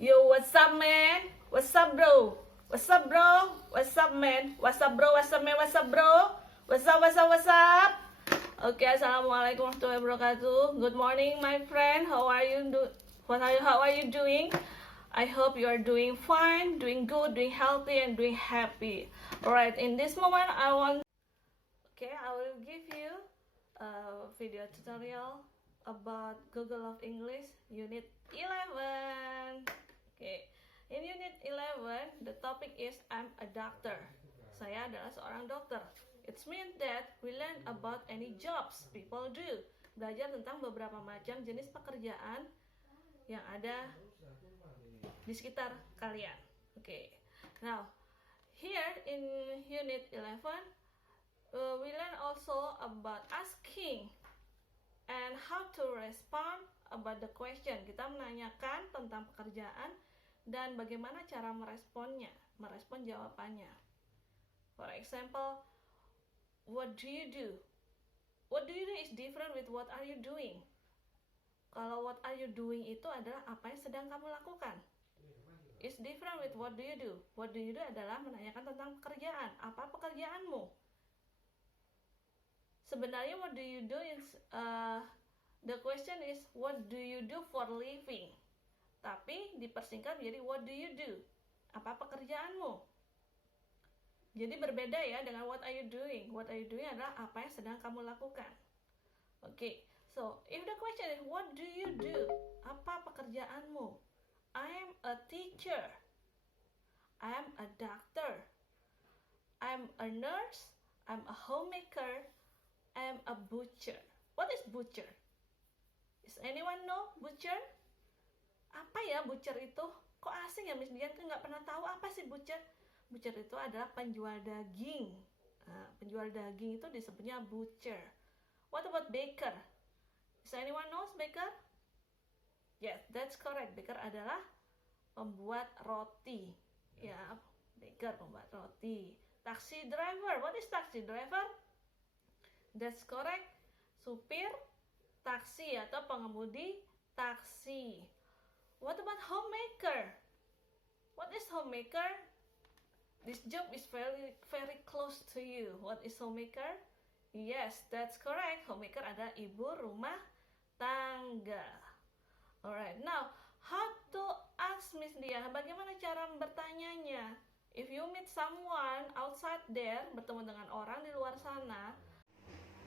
Yo, what's up, man? What's up, bro? What's up, bro? What's up, man? What's up, bro? What's up, man? What's up, bro? What's up, what's up, what's up? Okay, assalamualaikum warahmatullahi wabarakatuh. Good morning, my friend. How are you how are you doing? I hope you are doing fine, doing good, doing healthy, and doing happy. Alright, in this moment, I will give you a video tutorial about Google of English Unit 11. Okay, in Unit 11, the topic is I'm a doctor. Saya adalah seorang dokter. It means that we learn about any jobs people do. Belajar tentang beberapa macam jenis pekerjaan yang ada di sekitar kalian. Okay. Now, here in Unit 11, we learn also about asking and how to respond about the question. Kita menanyakan tentang pekerjaan dan bagaimana cara merespon jawabannya. For example, what do you do? What do you do is different with what are you doing. Kalau what are you doing itu adalah apa yang sedang kamu lakukan. It's different with what do you do. What do you do adalah menanyakan tentang pekerjaan. Apa pekerjaanmu? Sebenarnya what do you do is the question is what do you do for living. Tapi dipersingkat menjadi what do you do? Apa pekerjaanmu? Jadi berbeda ya dengan what are you doing. What are you doing adalah apa yang sedang kamu lakukan. Okay, so if the question is what do you do? Apa pekerjaanmu? I'm a teacher. I'm a doctor. I'm a nurse. I'm a homemaker. I'm a butcher. What is butcher? Is anyone know butcher? Apa ya butcher itu? Kok asing ya Miss Dian? Nggak pernah tahu apa sih butcher? Butcher itu adalah penjual daging. Nah, penjual daging itu disebutnya butcher. What about baker? Is anyone knows baker? Yes, that's correct. Baker adalah pembuat roti. Ya, baker pembuat roti. Taxi driver. What is taxi driver? That's correct. Supir taksi atau pengemudi taksi. What about homemaker? What is homemaker? This job is very close to you. What is homemaker? Yes, that's correct. Homemaker adalah ibu rumah tangga. Alright, now how to ask Miss Dia? Bagaimana cara bertanyanya? If you meet someone outside there, bertemu dengan orang di luar sana,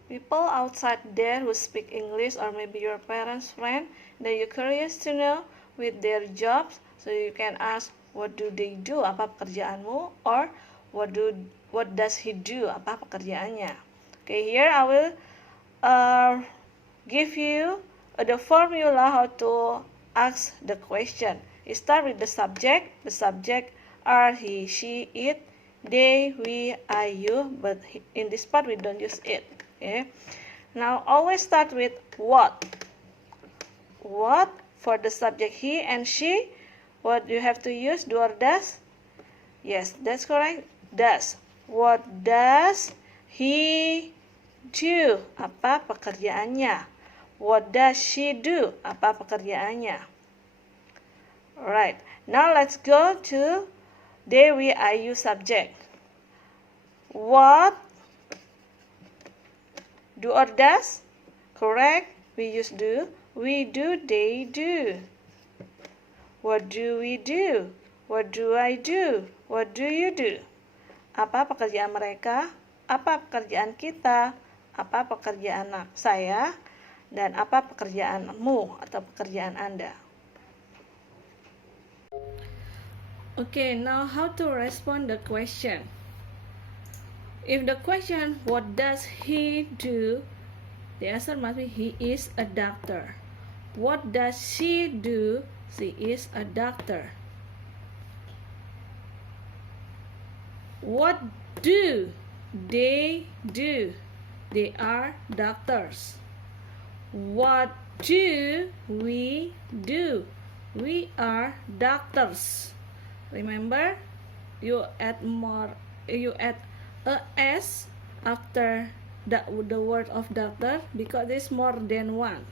people outside there who speak English or maybe your parents' friend that you're curious to know with their jobs, so you can ask what do they do? Apa pekerjaanmu? Or what does he do? Apa pekerjaannya? Okay, here I will give you the formula how to ask the question. You start with the subject. The subject are he, she, it, they, we, I, you, but in this part we don't use it. Okay. Now always start with what. What for the subject he and she. What you have to use, do or does? Yes, that's correct. Does. What does he do? Apa pekerjaannya? What does she do? Apa pekerjaannya? Alright, now let's go to they, we, I, you subject. What do or does? Correct. We use do. We do, they do. What do we do? What do I do? What do you do? Apa pekerjaan mereka? Apa pekerjaan kita? Apa pekerjaan saya? Dan apa pekerjaanmu atau pekerjaan Anda? Okay, now how to respond the question. If the question, what does he do? The answer must be he is a doctor. What does she do? She is a doctor. What do they do? They are doctors. What do we do? We are doctors. Remember, you add a s after the word of doctor because it's more than one.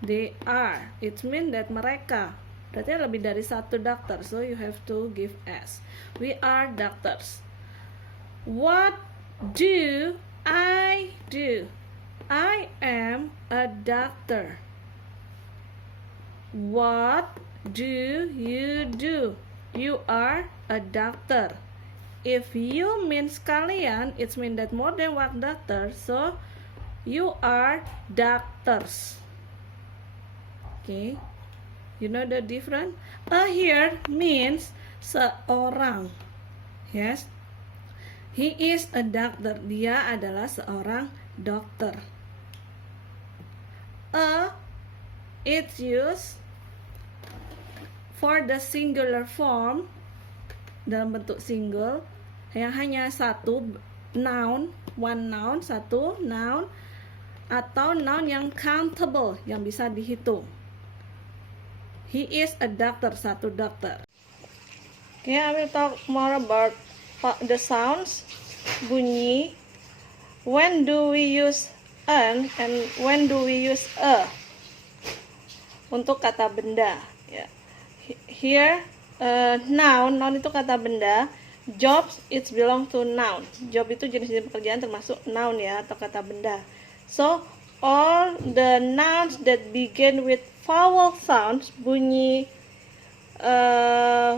They are. It means that mereka. Berarti lebih dari satu dokter, so you have to give S. We are doctors. What do I do? I am a doctor. What do you do? You are a doctor. If you means kalian, it means that more than one doctor, so you are doctors. Okay, you know the difference? Here means seorang. Yes, he is a doctor. Dia adalah seorang dokter. It's used for the singular form, dalam bentuk single yang hanya satu noun, one noun, satu noun, atau noun yang countable, yang bisa dihitung. He is a doctor, satu dokter. Okay, I will talk more about the sounds, bunyi. When do we use an and when do we use a? Untuk kata benda. Ya. Here, noun itu kata benda. Jobs, it belong to noun. Job itu jenis-jenis pekerjaan termasuk noun ya, atau kata benda. So, all the nouns that begin with vowel sounds, bunyi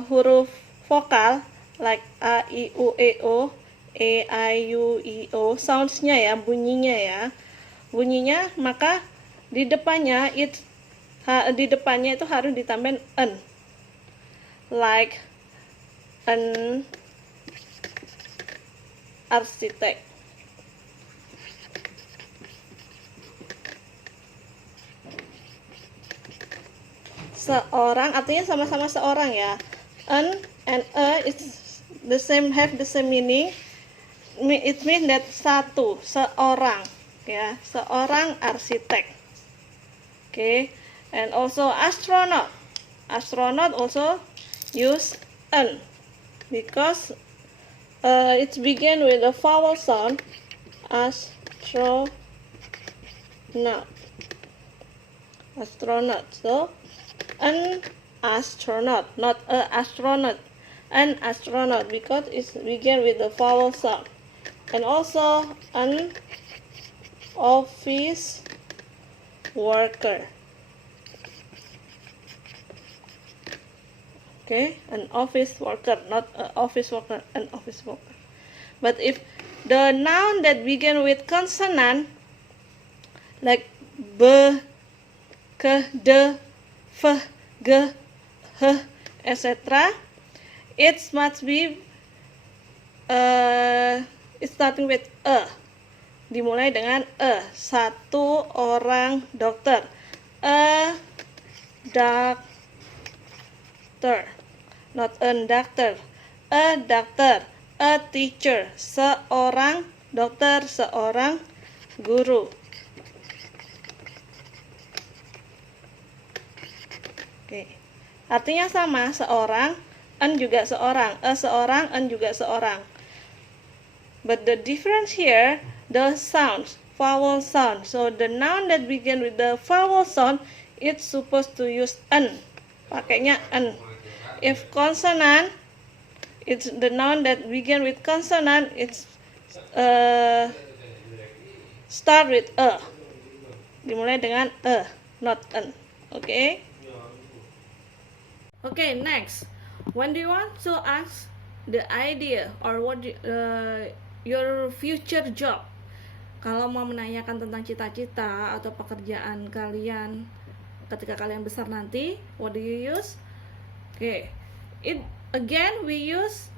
huruf vokal, like a, i, u, e, o, e, i, u, i, o, soundsnya ya, bunyinya, maka di depannya itu harus ditambahin an, like an arsitek. Seorang artinya sama-sama seorang ya. An and a is the same, have the same meaning. It means that satu, seorang ya, seorang arsitek. Okay, and also astronaut. Astronaut also use an because it begin with a vowel sound. Astronaut. So an astronaut, not a astronaut. An astronaut because it begin with the vowel sound. And also an office worker. Okay, an office worker, not an office worker, an office worker. But if the noun that begin with consonant, like b, k, d, f, g, h, etc., it must be starting with a. Dimulai dengan a. Satu orang dokter. A doctor. Not a doctor. A doctor. A teacher. Seorang dokter, seorang guru. Oke. Artinya sama, seorang, an juga seorang, seorang, an juga seorang. But the difference here, the sounds, vowel sound. So the noun that begin with the vowel sound, it's supposed to use an. Pakainya an. If consonant, it's the noun that begin with consonant, it's start with a. Dimulai dengan a, not an. Okay? Okay, next. When do you want to ask the idea or what your future job? Kalau mau menanyakan tentang cita-cita atau pekerjaan kalian ketika kalian besar nanti, what do you use? Okay, it again we use,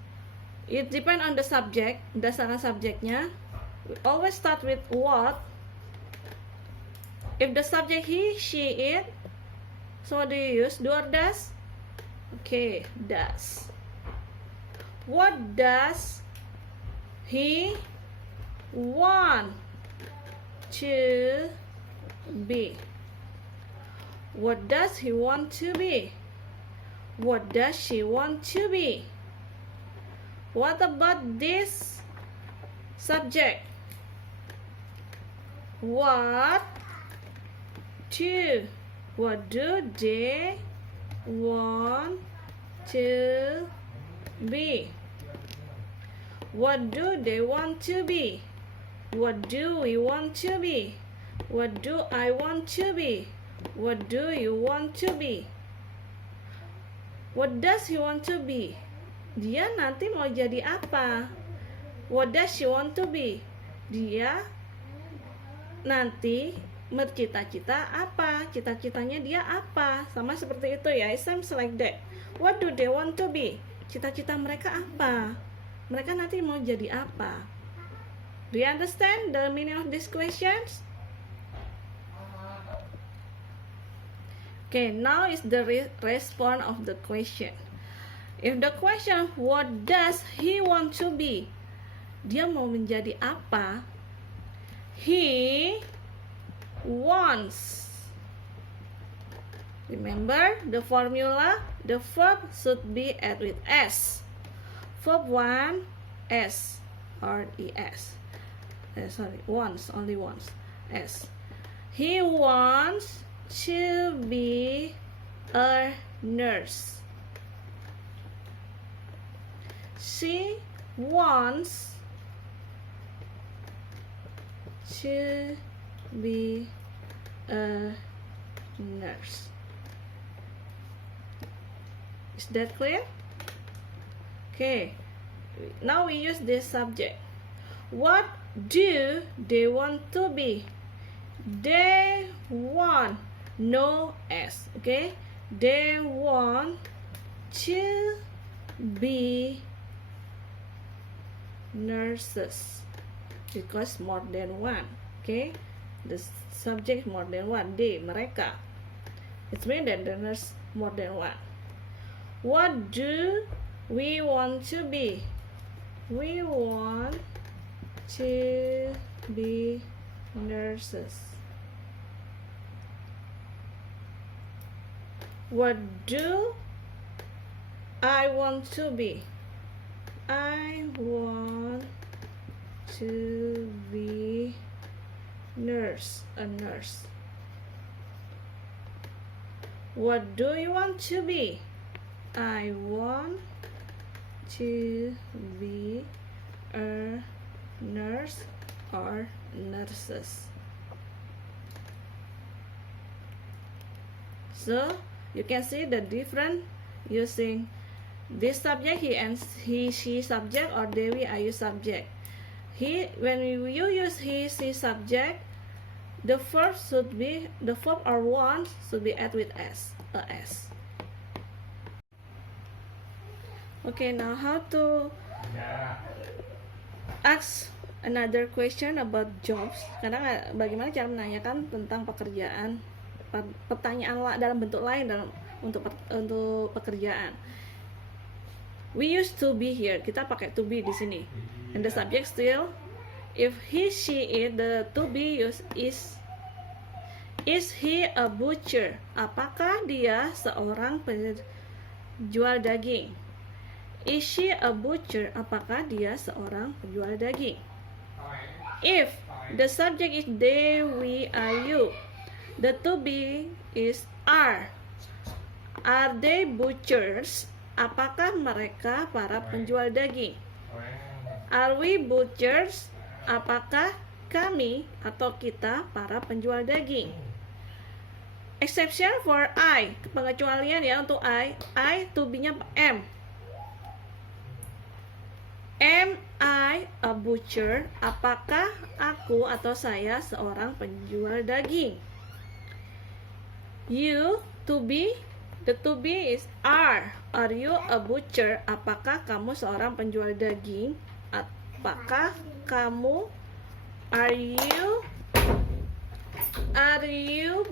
it depend on the subject, berdasarkan subjeknya. We always start with what. If the subject he, she, it, so what do you use? Do or does? Okay, does. What does he want to be? What does he want to be? What does she want to be? What about this subject? What do they want to be? What do they want to be? What do we want to be? What do I want to be? What do you want to be? What does he want to be? Dia nanti mau jadi apa? What does she want to be? Dia nanti bercita-cita apa? Cita-citanya dia apa? Sama seperti itu ya, it seems like that. What do they want to be? Cita-cita mereka apa? Mereka nanti mau jadi apa? Do you understand the meaning of these questions? Okay, now is the response of the question. If the question, what does he want to be? Dia mau menjadi apa? He wants. Remember the formula? The verb should be add with S. Verb 1, S or ES. Once, only once. S. He wants to be a nurse. She wants to be a nurse. Is that clear? Okay, now we use this subject. What do they want to be? They want, no S, okay? They want to be nurses, because more than one, okay? The subject more than one, they, mereka. It means that the nurse more than one. What do we want to be? We want to be nurses. What do I want to be? I want to be a nurse. What do you want to be? I want to be a nurse or nurses. So you can see the difference using this subject, he, she subject, or they, we, I use subject. When you use he, she subject, the verb should be, the verb or want should be add with S, a S. Okay, now how to ask another question about jobs. Karena bagaimana cara menanyakan tentang pekerjaan, pertanyaan dalam bentuk lain untuk pekerjaan. We used to be here. Kita pakai to be di sini. And the subject still, if he, she, it, the to be use is he a butcher? Apakah dia seorang penjual daging? Is she a butcher? Apakah dia seorang penjual daging? If the subject is they, we, are, you, the to be is are. Are they butchers? Apakah mereka para penjual daging? Are we butchers? Apakah kami atau kita para penjual daging? Exception for I, pengecualian ya untuk I to be-nya am. Am I a butcher? Apakah aku atau saya seorang penjual daging? You, to be, the to be is are. Are you a butcher? Apakah kamu seorang penjual daging? Apakah kamu, are you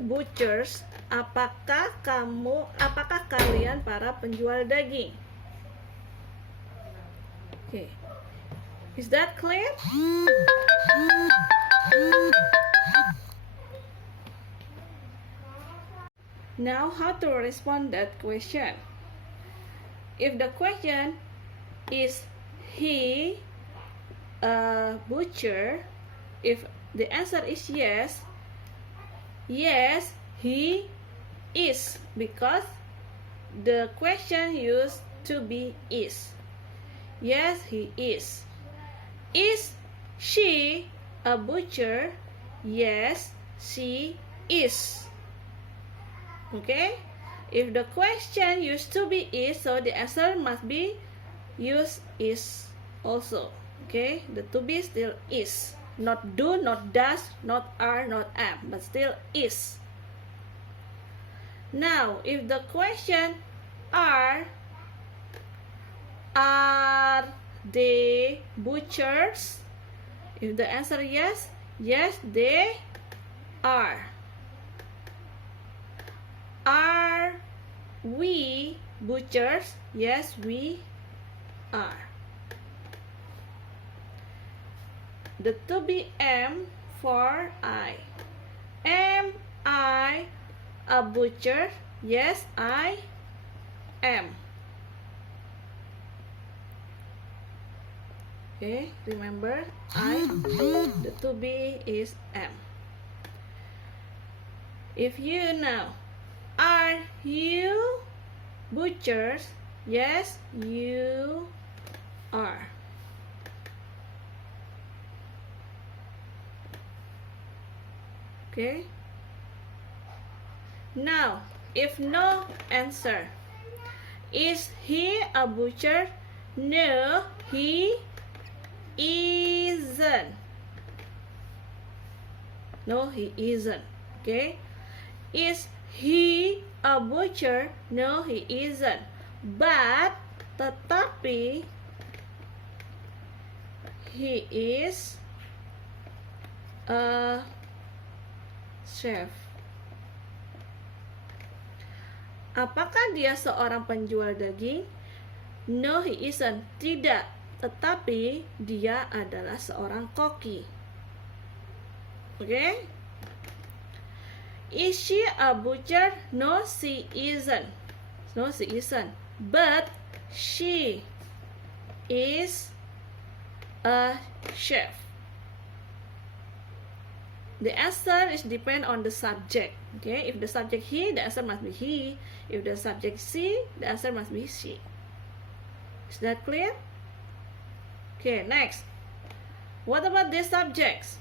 butchers? Apakah kalian para penjual daging? Okay. Is that clear? Now, how to respond that question? If the question is he a butcher, if the answer is yes, he is, because the question used to be is. Yes, he is. Is she a butcher? Yes, she is. Okay? If the question used to be is, so the answer must be use is also. Okay? The to be still is. Not do, not does, not are, not am, but still is. Now, if the question are they butchers? If the answer yes, yes they are. Are we butchers? Yes, we are. The to be am for I. Am I a butcher? Yes, I am. Okay, remember I, the to be is am. If you know, are you butchers? Yes, you are. Okay. Now, if no answer, is he a butcher? No, he isn't. No, he isn't. Okay. Is he a butcher? No, he isn't. But tetapi he is a chef. Apakah dia seorang penjual daging? No, he isn't. Tidak, tetapi dia adalah seorang koki. Okay? Is she a butcher? No, she isn't. No, she isn't. But she is a chef. The answer is depend on the subject. Okay, if the subject he, the answer must be he. If the subject she, the answer must be she. Is that clear? Okay, next. What about the subjects?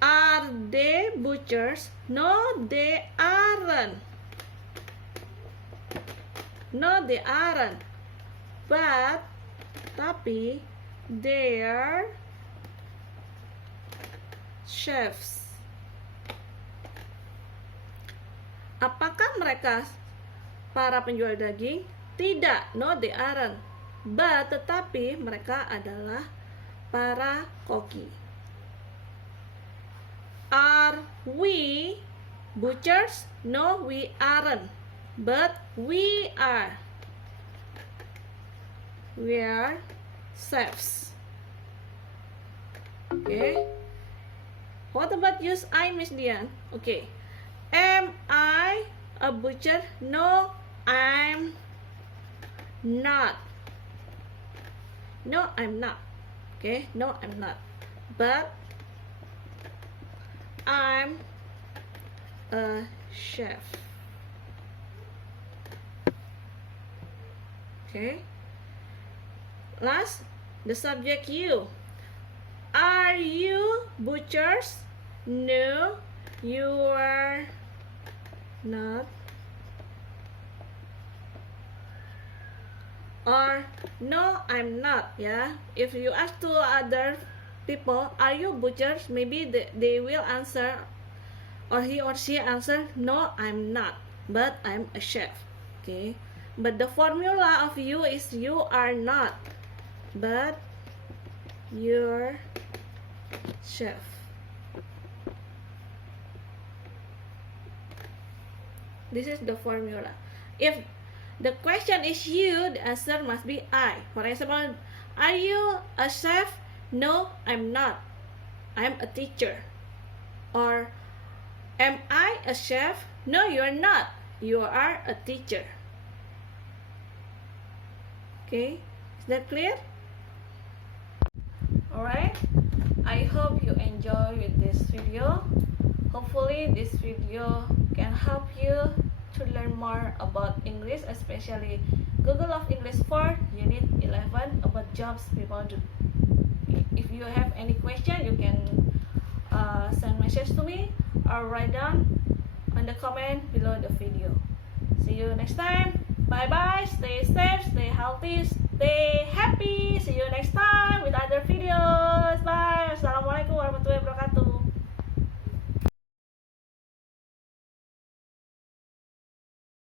Are they butchers? No, they aren't. No, they aren't. But, tapi, they're chefs. Apakah mereka para penjual daging? Tidak, no they aren't. But, tetapi mereka adalah para koki. Are we butchers? No, we aren't. But we are. We are chefs. Okay. What about use I, Miss Dian? Okay. Am I a butcher? No, I'm not. No, I'm not. Okay, no, I'm not. But I'm a chef. Okay. Last, the subject you. Are you butchers? No, you are not. Or no, I'm not. Yeah, if you ask to other people, are you butchers? Maybe they will answer, or he or she answer, no, I'm not, but I'm a chef. Okay, but the formula of you is you are not, but you're chef. This is the formula. If the question is you, the answer must be I. For example, are you a chef? No, I'm not. I'm a teacher. Or, am I a chef? No, you're not. You are a teacher. Okay, is that clear? Alright, I hope you enjoy with this video. Hopefully this video can help you to learn more about English, especially Google of English 4, Unit 11 about jobs people do. If you have any question, you can send message to me or write down on the comment below the video. See you next time. Bye bye. Stay safe, stay healthy, stay happy. See you next time with other videos. Bye.